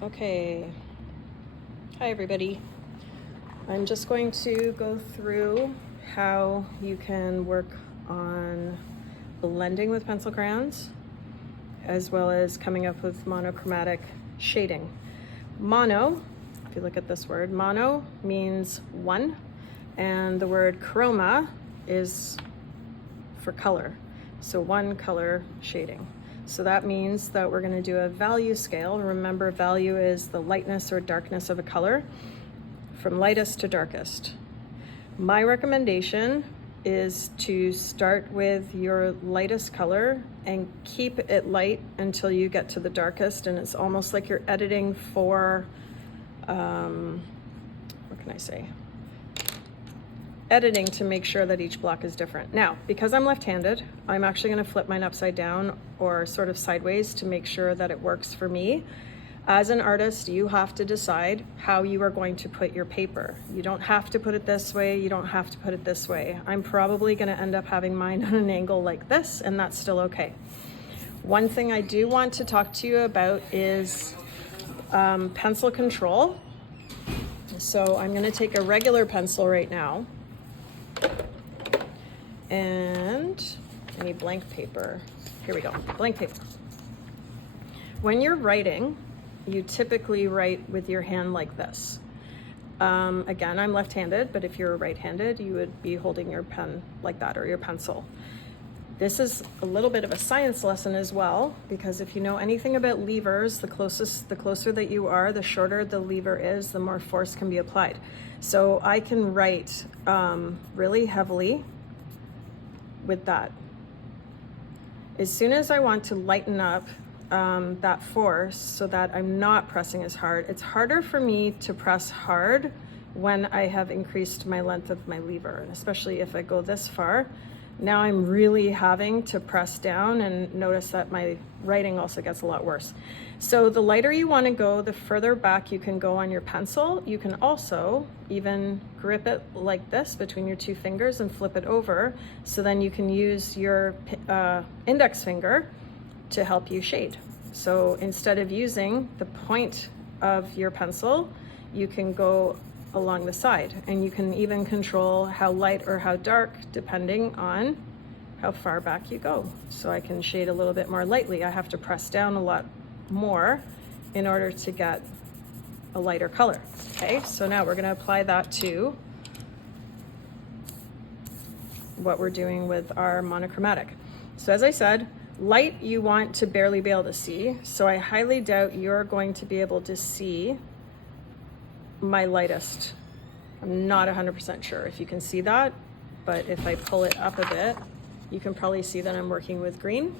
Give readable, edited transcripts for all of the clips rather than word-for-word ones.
Okay, hi everybody. I'm just going to go through how you can work on blending with pencil crayons, as well as coming up with monochromatic shading. Mono, if you look at this word, mono means one, and the word chroma is for color. So one color shading. So that means that we're going to do a value scale. Remember, value is the lightness or darkness of a color from lightest to darkest. My recommendation is to start with your lightest color and keep it light until you get to the darkest, and it's almost like you're editing for, what can I say? Editing to make sure that each block is different. Now, because I'm left-handed, I'm actually going to flip mine upside down or sort of sideways to make sure that it works for me. As an artist, you have to decide how you are going to put your paper. You don't have to put it this way, you don't have to put it this way. I'm probably going to end up having mine on an angle like this, and that's still okay. One thing I do want to talk to you about is pencil control. So I'm going to take a regular pencil right now, and I need blank paper. Here we go, blank paper. When you're writing, you typically write with your hand like this. Again, I'm left-handed, but if you're right-handed, you would be holding your pen like that, or your pencil. This is a little bit of a science lesson as well, because if you know anything about levers, the closer that you are, the shorter the lever is, the more force can be applied. So I can write really heavily with that. As soon as I want to lighten up that force so that I'm not pressing as hard, it's harder for me to press hard when I have increased my length of my lever, and especially if I go this far. Now I'm really having to press down, and notice that my writing also gets a lot worse. So the lighter you want to go, the further back you can go on your pencil. You can also even grip it like this between your two fingers and flip it over, so then you can use your index finger to help you shade. So instead of using the point of your pencil, you can go along the side, and you can even control how light or how dark depending on how far back you go. So I can shade a little bit more lightly. I have to press down a lot more in order to get a lighter color. Okay, so now we're going to apply that to what we're doing with our monochromatic. So as I said, light you want to barely be able to see, so I highly doubt you're going to be able to see my lightest. I'm not 100% sure if you can see that, but if I pull it up a bit, you can probably see that I'm working with green.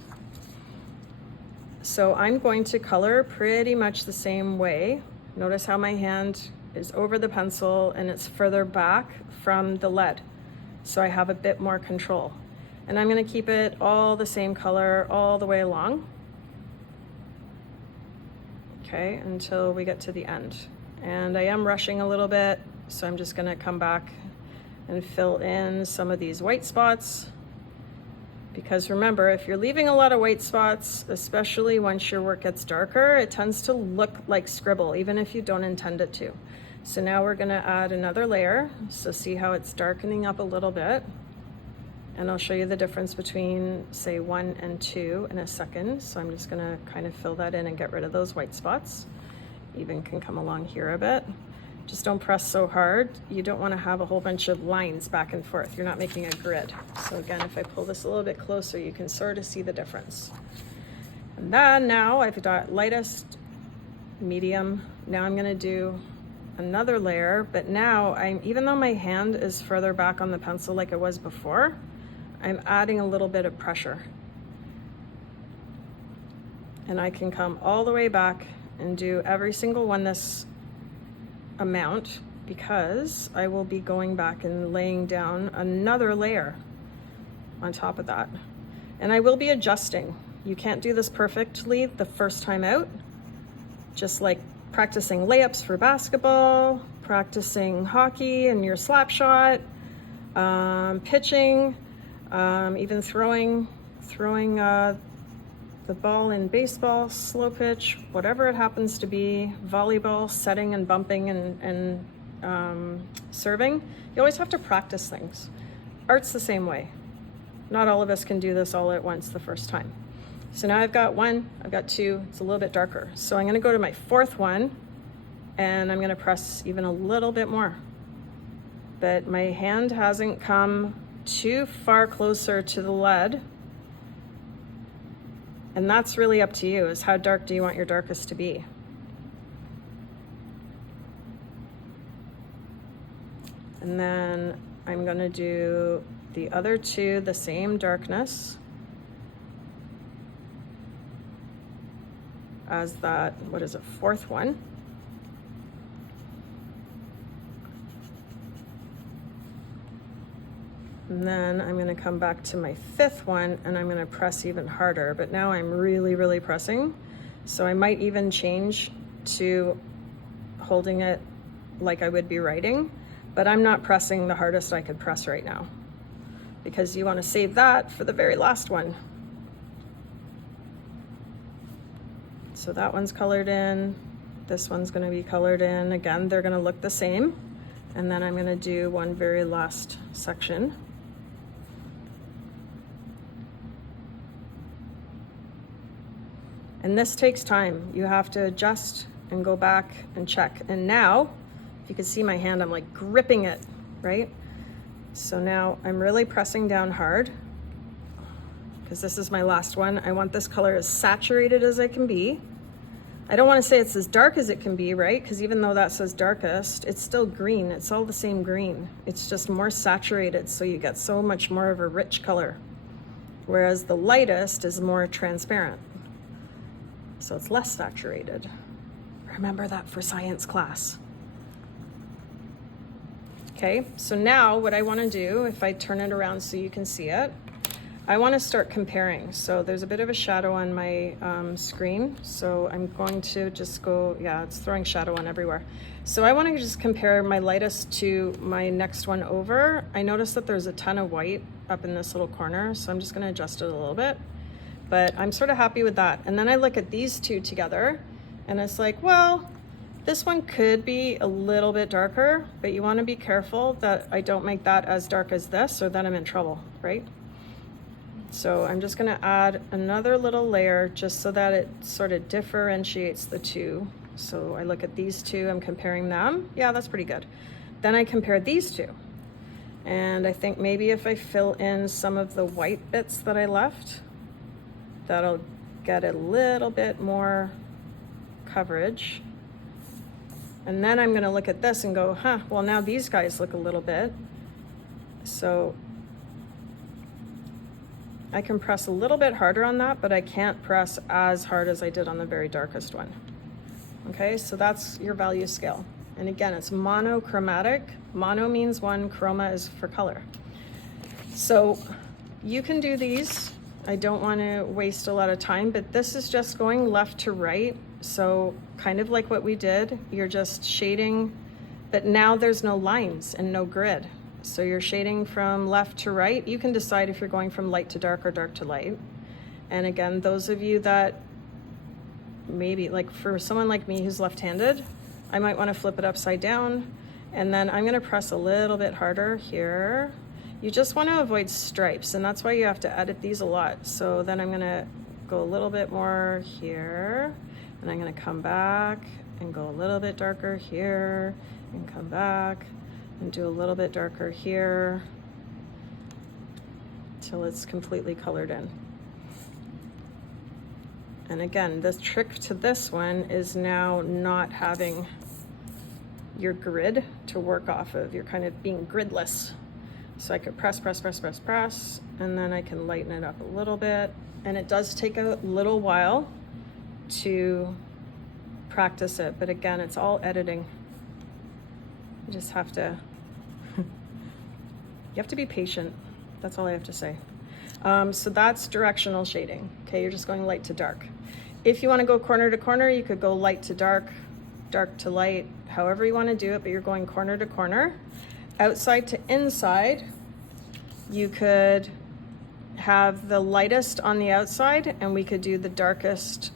So I'm going to color pretty much the same way. Notice how my hand is over the pencil and it's further back from the lead, so I have a bit more control. And I'm going to keep it all the same color all the way along, okay, until we get to the end. And I am rushing a little bit, so I'm just going to come back and fill in some of these white spots. Because remember, if you're leaving a lot of white spots, especially once your work gets darker, it tends to look like scribble, even if you don't intend it to. So now we're going to add another layer. So see how it's darkening up a little bit. And I'll show you the difference between, say, 1 and 2 in a second. So I'm just going to kind of fill that in and get rid of those white spots. Even can come along here a bit. Just don't press so hard. You don't want to have a whole bunch of lines back and forth. You're not making a grid. So again, if I pull this a little bit closer, you can sort of see the difference. And then now I've got lightest, medium. Now I'm going to do another layer, but now even though my hand is further back on the pencil like it was before, I'm adding a little bit of pressure. And I can come all the way back and do every single one this amount, because I will be going back and laying down another layer on top of that. And I will be adjusting. You can't do this perfectly the first time out, just like practicing layups for basketball, practicing hockey and your slap shot, pitching, even throwing the ball in baseball, slow pitch, whatever it happens to be, volleyball, setting and bumping and serving, you always have to practice things. Art's the same way. Not all of us can do this all at once the first time. So now I've got one, I've got two, it's a little bit darker. So I'm gonna go to my fourth one and I'm gonna press even a little bit more. But my hand hasn't come too far closer to the lead. And that's really up to you, is how dark do you want your darkest to be? And then I'm gonna do the other two, the same darkness as that, what is it, fourth one. And then I'm gonna come back to my fifth one and I'm gonna press even harder, but now I'm really, really pressing. So I might even change to holding it like I would be writing, but I'm not pressing the hardest I could press right now because you wanna save that for the very last one. So that one's colored in, this one's gonna be colored in. Again, they're gonna look the same. And then I'm gonna do one very last section. And this takes time. You have to adjust and go back and check. And now, if you can see my hand, I'm like gripping it, right? So now I'm really pressing down hard because this is my last one. I want this color as saturated as I can be. I don't want to say it's as dark as it can be, right? Because even though that says darkest, it's still green. It's all the same green. It's just more saturated, so you get so much more of a rich color. Whereas the lightest is more transparent. So it's less saturated. Remember that for science class. Okay, so now what I want to do, if I turn it around so you can see it, I want to start comparing. So there's a bit of a shadow on my screen. So I'm going to just go, yeah, it's throwing shadow on everywhere. So I want to just compare my lightest to my next one over. I noticed that there's a ton of white up in this little corner. So I'm just going to adjust it a little bit. But I'm sort of happy with that. And then I look at these two together and it's like, well, this one could be a little bit darker, but you want to be careful that I don't make that as dark as this or then I'm in trouble, right? So I'm just going to add another little layer just so that it sort of differentiates the two. So I look at these two, I'm comparing them. Yeah, that's pretty good. Then I compare these two. And I think maybe if I fill in some of the white bits that I left, that'll get a little bit more coverage. And then I'm gonna look at this and go, huh, well now these guys look a little bit. So I can press a little bit harder on that, but I can't press as hard as I did on the very darkest one. Okay, so that's your value scale. And again, it's monochromatic. Mono means one, chroma is for color. So you can do these. I don't want to waste a lot of time, but this is just going left to right. So kind of like what we did, you're just shading, but now there's no lines and no grid. So you're shading from left to right. You can decide if you're going from light to dark or dark to light. And again, those of you that maybe, like for someone like me who's left-handed, I might want to flip it upside down. And then I'm going to press a little bit harder here. You just want to avoid stripes, and that's why you have to edit these a lot. So then I'm going to go a little bit more here, and I'm going to come back and go a little bit darker here, and come back and do a little bit darker here till it's completely colored in. And again, the trick to this one is now not having your grid to work off of. You're kind of being gridless. So I could press, and then I can lighten it up a little bit. And it does take a little while to practice it, but again, it's all editing. You just have to, you have to be patient. That's all I have to say. So that's directional shading. Okay, you're just going light to dark. If you want to go corner to corner, you could go light to dark, dark to light, however you want to do it, but you're going corner to corner. Outside to inside, you could have the lightest on the outside, and we could do the darkest,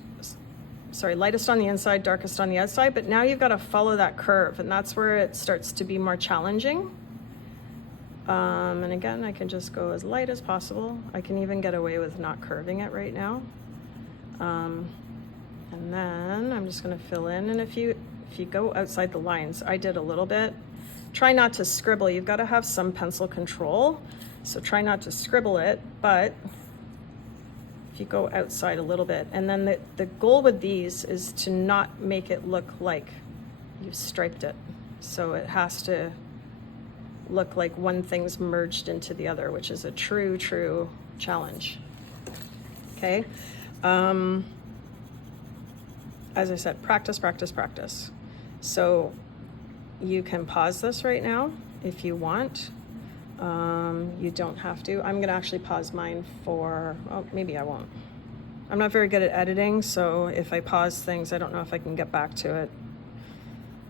sorry, lightest on the inside, darkest on the outside, but now you've got to follow that curve, and that's where it starts to be more challenging. And again, I can just go as light as possible. I can even get away with not curving it right now. And then I'm just going to fill in, and if you go outside the lines, I did a little bit. Try not to scribble. You've got to have some pencil control, so try not to scribble it, but if you go outside a little bit. And then the goal with these is to not make it look like you've striped it. So it has to look like one thing's merged into the other, which is a true challenge. Okay. As I said, practice. So you can pause this right now if you want. You don't have to. I'm gonna actually pause mine for, oh, maybe I won't. I'm not very good at editing, so if I pause things, I don't know if I can get back to it.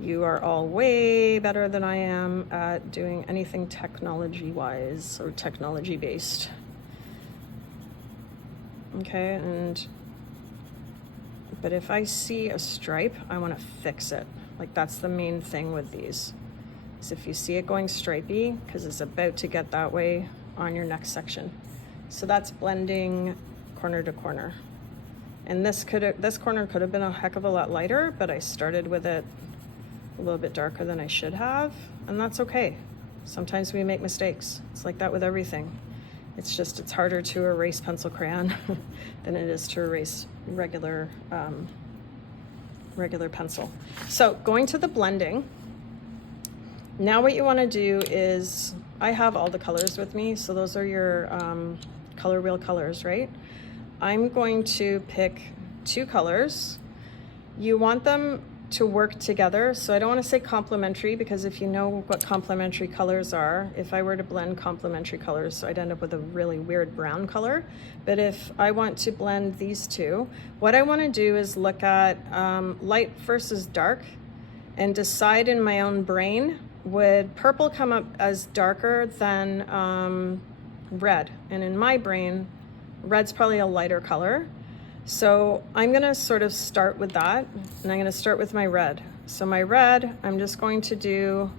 You are all way better than I am at doing anything technology-wise or technology-based. Okay, but if I see a stripe, I want to fix it. Like, that's the main thing with these. Is if you see it going stripy, because it's about to get that way on your next section. So that's blending corner to corner. And this corner could have been a heck of a lot lighter, but I started with it a little bit darker than I should have, and that's okay. Sometimes we make mistakes. It's like that with everything. It's just, it's harder to erase pencil crayon than it is to erase regular pencil. So going to the blending, now what you want to do is, I have all the colors with me, so those are your color wheel colors, right? I'm going to pick 2 colors. You want them to work together. So I don't want to say complementary, because if you know what complementary colors are, if I were to blend complementary colors, I'd end up with a really weird brown color. But if I want to blend these two, what I want to do is look at light versus dark and decide in my own brain, would purple come up as darker than red? And in my brain, red's probably a lighter color. So I'm gonna sort of start with that, and I'm gonna start with my red. So my red, I'm just going to do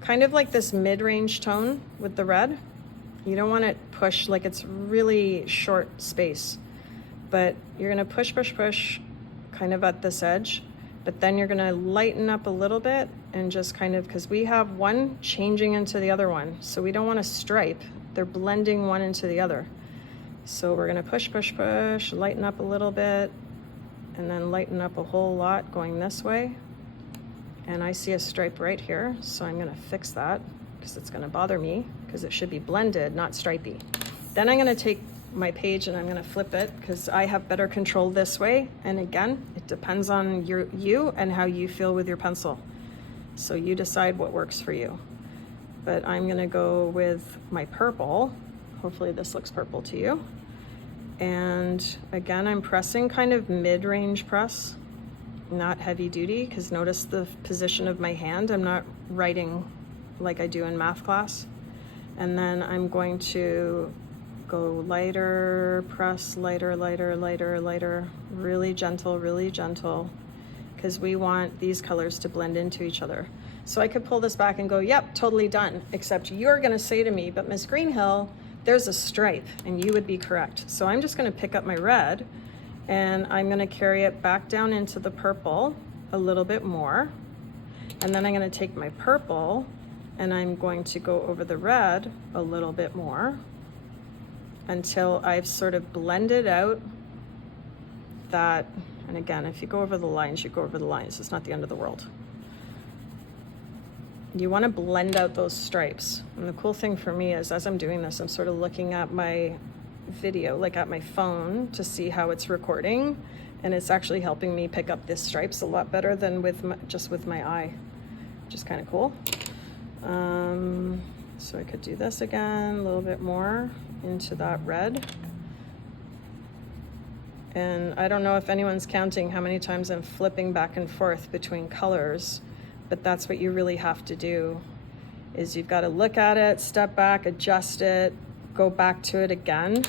kind of like this mid-range tone with the red. You don't want it push, like it's really short space, but you're gonna push kind of at this edge, but then you're gonna lighten up a little bit and just kind of, because we have one changing into the other one, so we don't want to stripe. They're blending one into the other. So we're gonna push, lighten up a little bit, and then lighten up a whole lot going this way. And I see a stripe right here, so I'm gonna fix that because it's gonna bother me, because it should be blended, not stripy. Then I'm gonna take my page and I'm gonna flip it, because I have better control this way. And again, it depends on you and how you feel with your pencil. So you decide what works for you. But I'm gonna go with my purple. Hopefully this looks purple to you. And again, I'm pressing kind of mid-range press, not heavy duty, because notice the position of my hand. I'm not writing like I do in math class. And then I'm going to go lighter, press lighter, really gentle, because we want these colors to blend into each other. So I could pull this back and go, yep, totally done, except you're gonna say to me, but Miss Greenhill, there's a stripe, and you would be correct. So I'm just gonna pick up my red, and I'm gonna carry it back down into the purple a little bit more. And then I'm gonna take my purple, and I'm going to go over the red a little bit more until I've sort of blended out that. And again, if you go over the lines, you go over the lines. It's not the end of the world. You want to blend out those stripes. And the cool thing for me is, as I'm doing this, I'm sort of looking at my video, like at my phone, to see how it's recording. And it's actually helping me pick up these stripes a lot better than with just with my eye, which is kind of cool. So I could do this again, a little bit more into that red. And I don't know if anyone's counting how many times I'm flipping back and forth between colors, but that's what you really have to do, is you've got to look at it, step back, adjust it, go back to it again.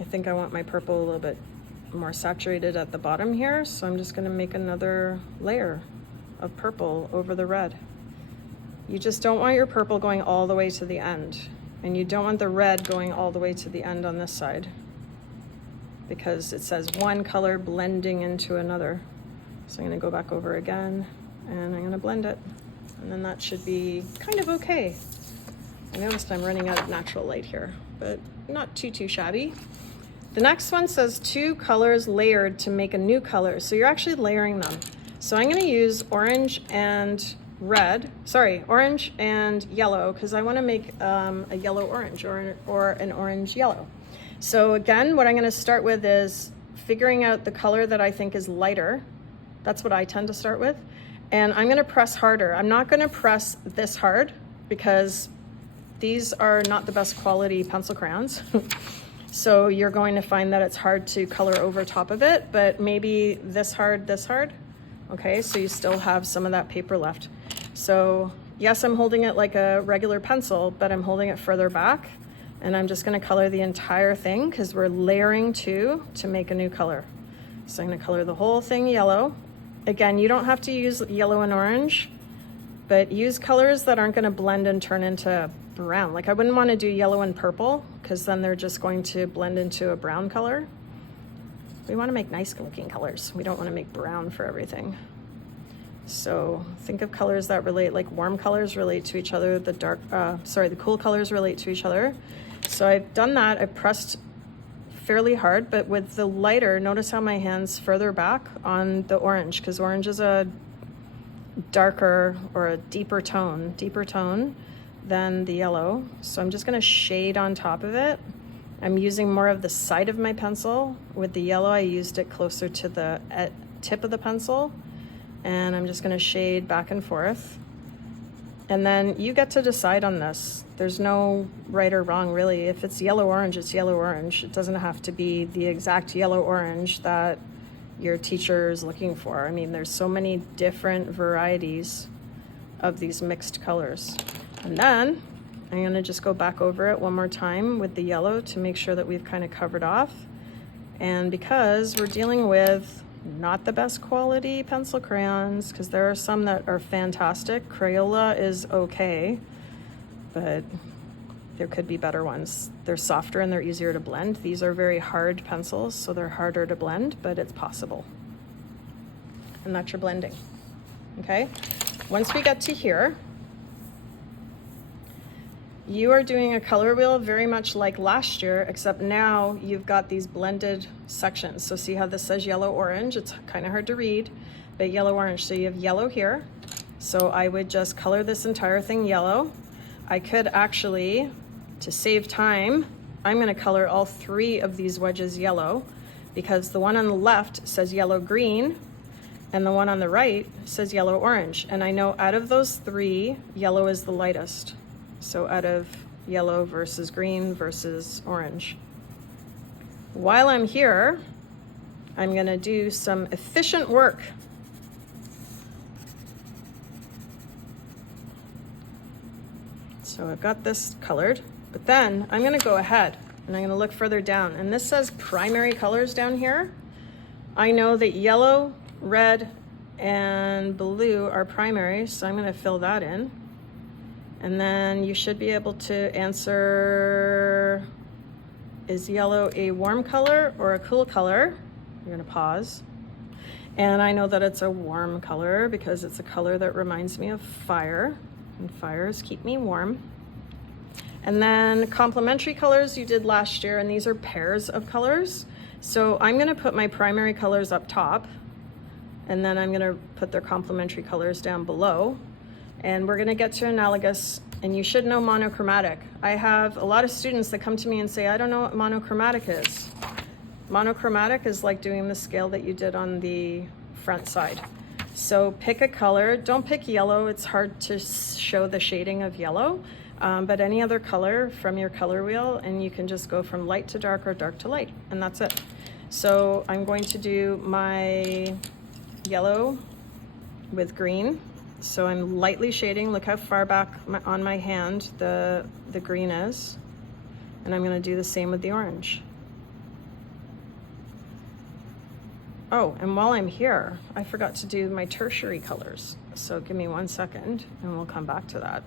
I think I want my purple a little bit more saturated at the bottom here, so I'm just gonna make another layer of purple over the red. You just don't want your purple going all the way to the end, and you don't want the red going all the way to the end on this side, because it says one color blending into another. So I'm gonna go back over again, and I'm gonna blend it, and then that should be kind of okay. I noticed I'm running out of natural light here, but not too shabby. The next one says 2 colors layered to make a new color. So you're actually layering them. So I'm gonna use orange and orange and yellow, because I wanna make a yellow orange or an orange yellow. So again, what I'm gonna start with is figuring out the color that I think is lighter. That's what I tend to start with. And I'm gonna press harder. I'm not gonna press this hard because these are not the best quality pencil crayons. So you're going to find that it's hard to color over top of it, but maybe this hard. Okay, so you still have some of that paper left. So yes, I'm holding it like a regular pencil, but I'm holding it further back, and I'm just gonna color the entire thing because we're layering 2 to make a new color. So I'm gonna color the whole thing yellow. Again, you don't have to use yellow and orange, but use colors that aren't gonna blend and turn into brown. Like I wouldn't wanna do yellow and purple because then they're just going to blend into a brown color. We wanna make nice looking colors. We don't wanna make brown for everything. So think of colors that relate, like warm colors relate to each other, the cool colors relate to each other. So I've done that, I pressed fairly hard, but with the lighter, notice how my hand's further back on the orange, because orange is a darker or a deeper tone than the yellow. So I'm just gonna shade on top of it. I'm using more of the side of my pencil. With the yellow, I used it closer to the tip of the pencil. And I'm just gonna shade back and forth. And then you get to decide on this. There's no right or wrong, really. If it's yellow-orange, it's yellow-orange. It doesn't have to be the exact yellow-orange that your teacher is looking for. I mean, there's so many different varieties of these mixed colors. And then I'm gonna just go back over it one more time with the yellow to make sure that we've kind of covered off. And because we're dealing with not the best quality pencil crayons, because there are some that are fantastic. Crayola is okay, but there could be better ones. They're softer and they're easier to blend. These are very hard pencils, so they're harder to blend, but it's possible. And that's your blending, okay? Once we get to here, you are doing a color wheel very much like last year, except now you've got these blended sections. So see how this says yellow-orange? It's kind of hard to read, but yellow-orange. So you have yellow here. So I would just color this entire thing yellow. I could actually, to save time, I'm gonna color all 3 of these wedges yellow, because the one on the left says yellow-green, and the one on the right says yellow-orange. And I know out of those 3, yellow is the lightest. So out of yellow versus green versus orange. While I'm here, I'm gonna do some efficient work. So I've got this colored, but then I'm gonna go ahead and I'm gonna look further down. And this says primary colors down here. I know that yellow, red, and blue are primary, so I'm gonna fill that in. And then you should be able to answer, is yellow a warm color or a cool color? You're gonna pause. And I know that it's a warm color because it's a color that reminds me of fire, and fires keep me warm. And then complementary colors you did last year, and these are pairs of colors. So I'm gonna put my primary colors up top, and then I'm gonna put their complementary colors down below. And we're gonna get to analogous, and you should know monochromatic. I have a lot of students that come to me and say, I don't know what monochromatic is. Monochromatic is like doing the scale that you did on the front side. So pick a color, don't pick yellow, it's hard to show the shading of yellow, but any other color from your color wheel, and you can just go from light to dark or dark to light, and that's it. So I'm going to do my yellow with green. So I'm lightly shading. Look how far back on my hand the green is. And I'm gonna do the same with the orange. Oh, and while I'm here, I forgot to do my tertiary colors. So give me 1 second and we'll come back to that.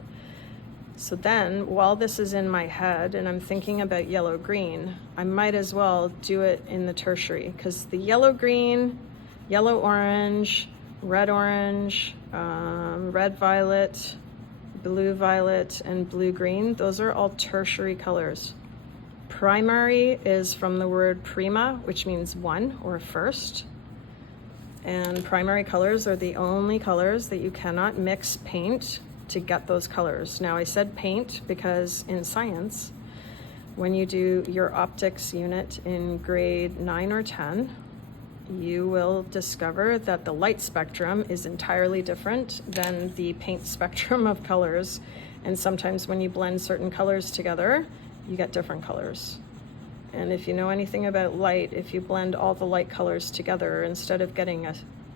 So then, while this is in my head and I'm thinking about yellow-green, I might as well do it in the tertiary, because the yellow-green, yellow-orange, red-orange, red-violet, blue-violet, and blue-green, those are all tertiary colors. Primary is from the word prima, which means one or first. And primary colors are the only colors that you cannot mix paint to get those colors. Now I said paint because in science, when you do your optics unit in grade 9 or 10, you will discover that the light spectrum is entirely different than the paint spectrum of colors. And sometimes when you blend certain colors together, you get different colors. And if you know anything about light, if you blend all the light colors together, instead of getting a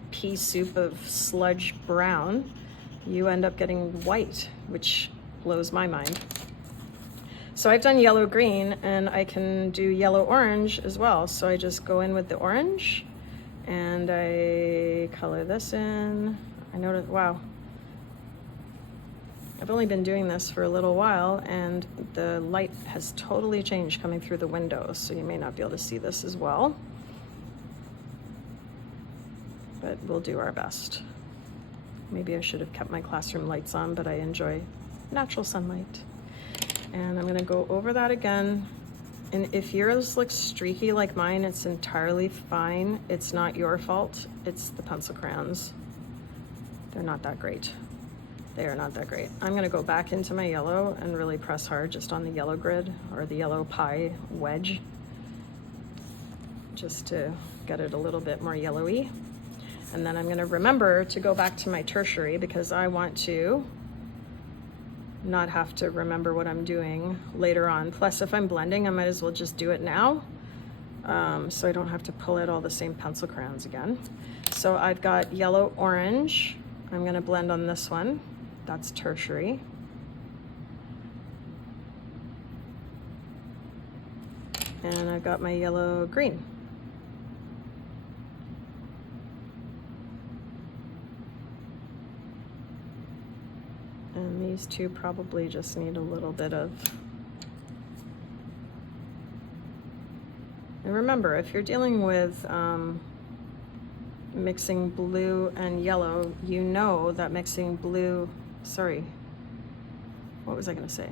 pea soup of sludge brown, you end up getting white, which blows my mind. So I've done yellow-green, and I can do yellow-orange as well. So I just go in with the orange and I color this in. I noticed, wow, I've only been doing this for a little while and the light has totally changed coming through the windows, so you may not be able to see this as well, but we'll do our best. Maybe I should have kept my classroom lights on, but I enjoy natural sunlight. And I'm gonna go over that again. And if yours looks streaky like mine, it's entirely fine. It's not your fault, it's the pencil crayons. They're not that great. They are not that great. I'm gonna go back into my yellow and really press hard just on the yellow grid or the yellow pie wedge, just to get it a little bit more yellowy. And then I'm gonna remember to go back to my tertiary because I want to not have to remember what I'm doing later on. Plus, if I'm blending, I might as well just do it now, so I don't have to pull out all the same pencil crayons again. So I've got yellow, orange. I'm gonna blend on this one. That's tertiary. And I've got my yellow, green. And these two probably just need a little bit of... And remember, if you're dealing with mixing blue and yellow, you know that mixing blue, sorry, what was I gonna say?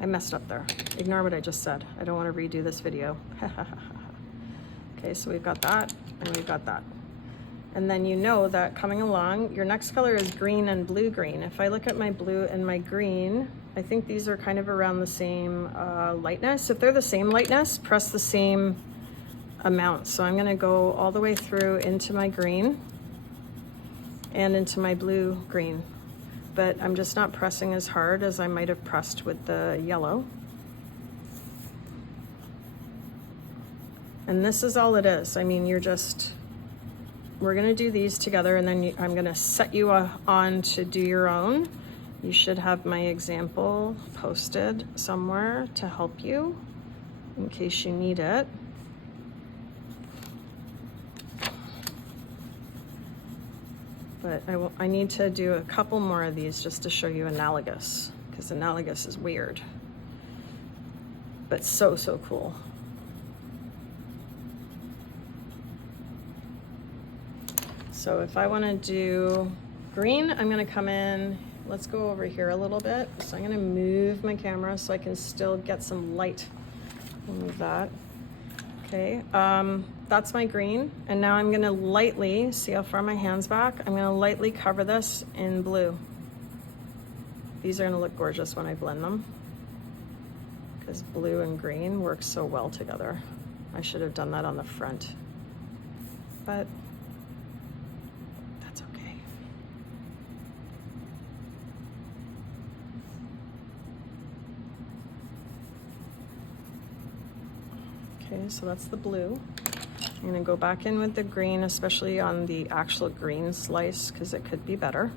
I messed up there. Ignore what I just said. I don't want to redo this video. Okay, so we've got that and we've got that. And then you know that coming along, your next color is green and blue-green. If I look at my blue and my green, I think these are kind of around the same lightness. If they're the same lightness, press the same amount. So I'm gonna go all the way through into my green and into my blue-green. But I'm just not pressing as hard as I might have pressed with the yellow. And this is all it is. I mean, we're gonna do these together, and then I'm gonna set you on to do your own. You should have my example posted somewhere to help you in case you need it. But I need to do a couple more of these just to show you analogous, because analogous is weird, but so cool. So if I want to do green, I'm going to come in, let's go over here a little bit. So I'm going to move my camera so I can still get some light. Move that. Okay, that's my green. And now I'm going to lightly, see how far my hand's back? I'm going to lightly cover this in blue. These are going to look gorgeous when I blend them, because blue and green work so well together. I should have done that on the front, but that's okay. Okay, so that's the blue. I'm gonna go back in with the green, especially on the actual green slice, because it could be better.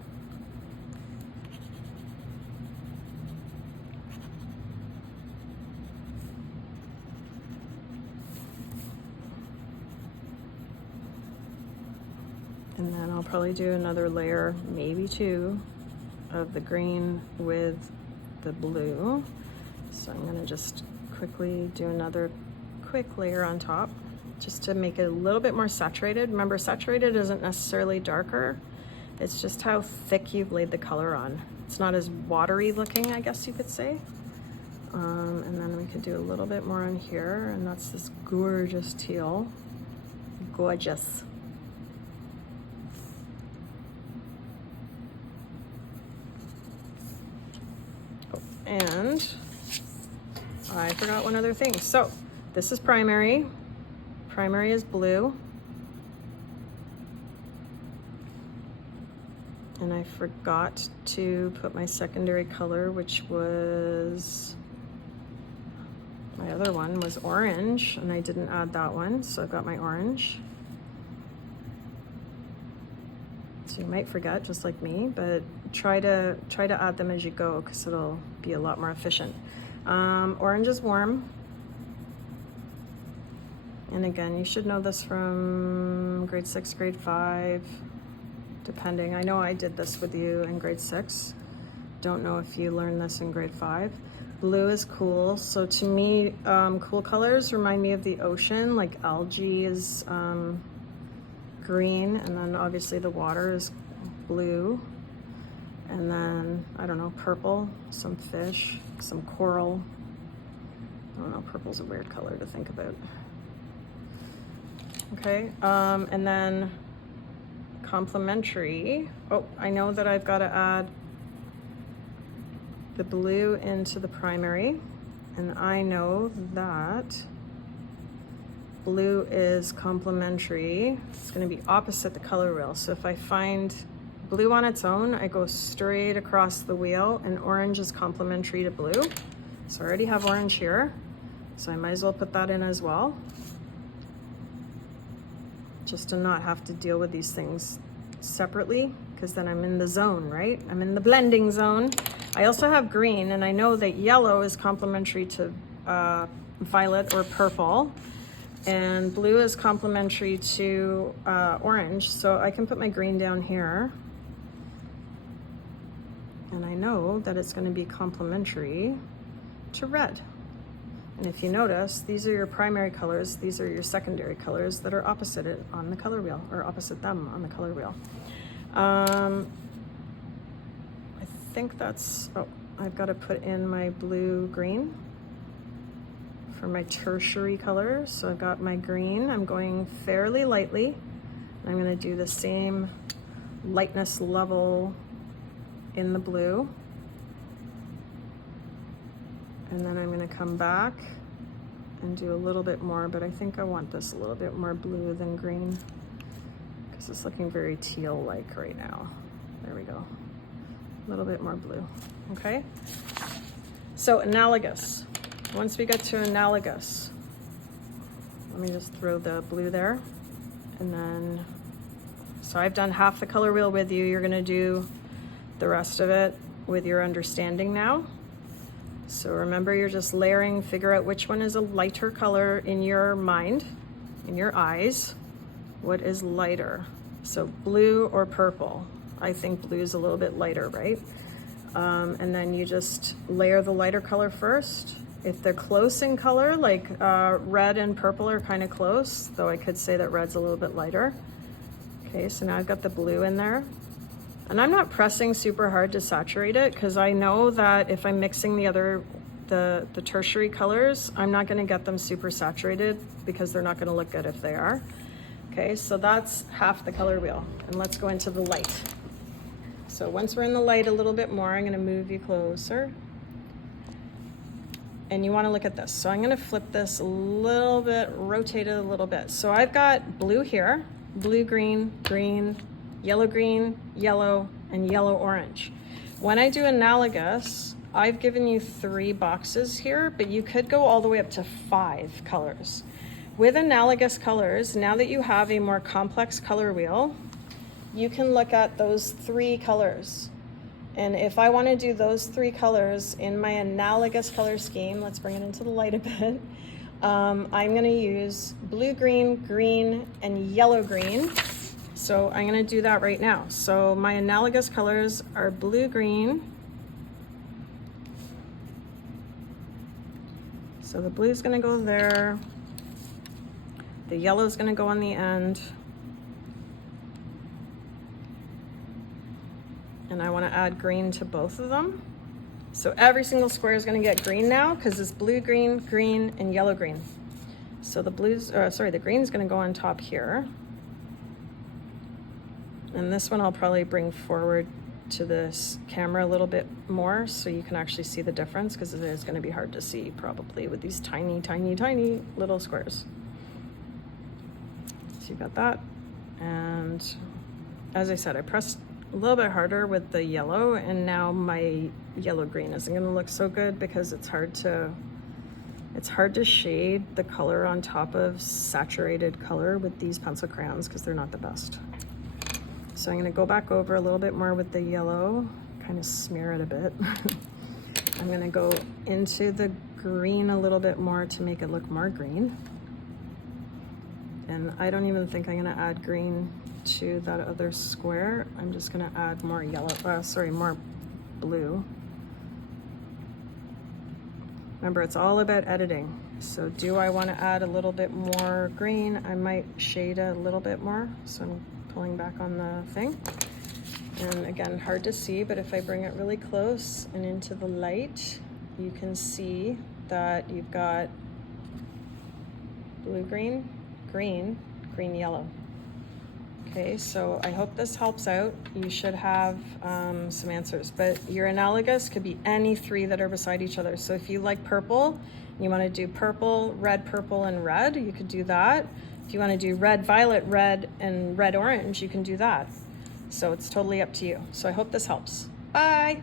then I'll probably do another layer, maybe two, of the green with the blue. So I'm gonna just quickly do another quick layer on top just to make it a little bit more saturated. Remember, saturated isn't necessarily darker, it's just how thick you've laid the color on. It's not as watery looking, I guess you could say. And then we could do a little bit more on here, and that's this gorgeous teal. Gorgeous. Oh, and I forgot one other thing. So this is primary. Primary is blue. And I forgot to put my secondary color, which was, my other one was orange, and I didn't add that one, so I've got my orange. So you might forget, just like me, but try to add them as you go, because it'll be a lot more efficient. Orange is warm. And again, you should know this from grade 6, grade 5, depending. I know I did this with you in grade 6. Don't know if you learned this in grade 5. Blue is cool. So to me, cool colors remind me of the ocean, like algae is green, and then obviously the water is blue. And then, I don't know, purple, some fish, some coral. I don't know, purple's a weird color to think about. Okay, and then complementary. Oh, I know that I've got to add the blue into the primary, and I know that blue is complementary. It's going to be opposite the color wheel. So if I find blue on its own, I go straight across the wheel, and orange is complementary to blue. So I already have orange here, so I might as well put that in as well, just to not have to deal with these things separately, because then I'm in the zone, right? I'm in the blending zone. I also have green, and I know that yellow is complementary to violet or purple, and blue is complementary to orange. So I can put my green down here, and I know that it's going to be complementary to red. And if you notice, these are your primary colors, these are your secondary colors that are opposite it on the color wheel, or opposite them on the color wheel. I think that's, oh, I've got to put in my blue-green for my tertiary color. So I've got my green, I'm going fairly lightly. I'm going to do the same lightness level in the blue. And then I'm going to come back and do a little bit more, but I think I want this a little bit more blue than green, because it's looking very teal-like right now. There we go. A little bit more blue. Okay? So analogous. Once we get to analogous, let me just throw the blue there. And then, so I've done half the color wheel with you. You're going to do the rest of it with your understanding now. So remember, you're just layering, figure out which one is a lighter color in your mind, in your eyes. What is lighter? So blue or purple? I think blue is a little bit lighter, right? And then you just layer the lighter color first. If they're close in color, like red and purple are kind of close, though I could say that red's a little bit lighter. Okay, so now I've got the blue in there. And I'm not pressing super hard to saturate it, because I know that if I'm mixing the tertiary colors, I'm not going to get them super saturated, because they're not going to look good if they are. Okay, so that's half the color wheel. And let's go into the light. So once we're in the light a little bit more, I'm going to move you closer. And you want to look at this. So I'm going to flip this a little bit, rotate it a little bit. So I've got blue here, blue, green, green, yellow, green, yellow, and yellow, orange. When I do analogous, I've given you 3 boxes here, but you could go all the way up to 5 colors. With analogous colors, now that you have a more complex color wheel, you can look at those 3 colors. And if I want to do those 3 colors in my analogous color scheme, let's bring it into the light a bit. I'm going to use blue, green, green, and yellow, green. So I'm gonna do that right now. So my analogous colors are blue, green. So the blue's gonna go there. The yellow's gonna go on the end. And I wanna add green to both of them. So every single square is gonna get green now because it's blue, green, green, and yellow, green. So the the green's gonna go on top here. And this one I'll probably bring forward to this camera a little bit more so you can actually see the difference, because it is gonna be hard to see probably with these tiny, tiny, tiny little squares. So you've got that. And as I said, I pressed a little bit harder with the yellow, and now my yellow green isn't gonna look so good because it's hard to shade the color on top of saturated color with these pencil crayons because they're not the best. So I'm gonna go back over a little bit more with the yellow, kind of smear it a bit. I'm gonna go into the green a little bit more to make it look more green. And I don't even think I'm gonna add green to that other square. I'm just gonna add more more blue. Remember, it's all about editing. So do I wanna add a little bit more green? I might shade a little bit more. So I'm pulling back on the thing. And again, hard to see, but if I bring it really close and into the light, you can see that you've got blue, green, green, green, yellow. Okay, so I hope this helps out. You should have some answers, but your analogous could be any three that are beside each other. So if you like purple, you want to do purple, and red, you could do that. If you want to do red, violet, red, and red, orange, you can do that. So it's totally up to you. So I hope this helps. Bye.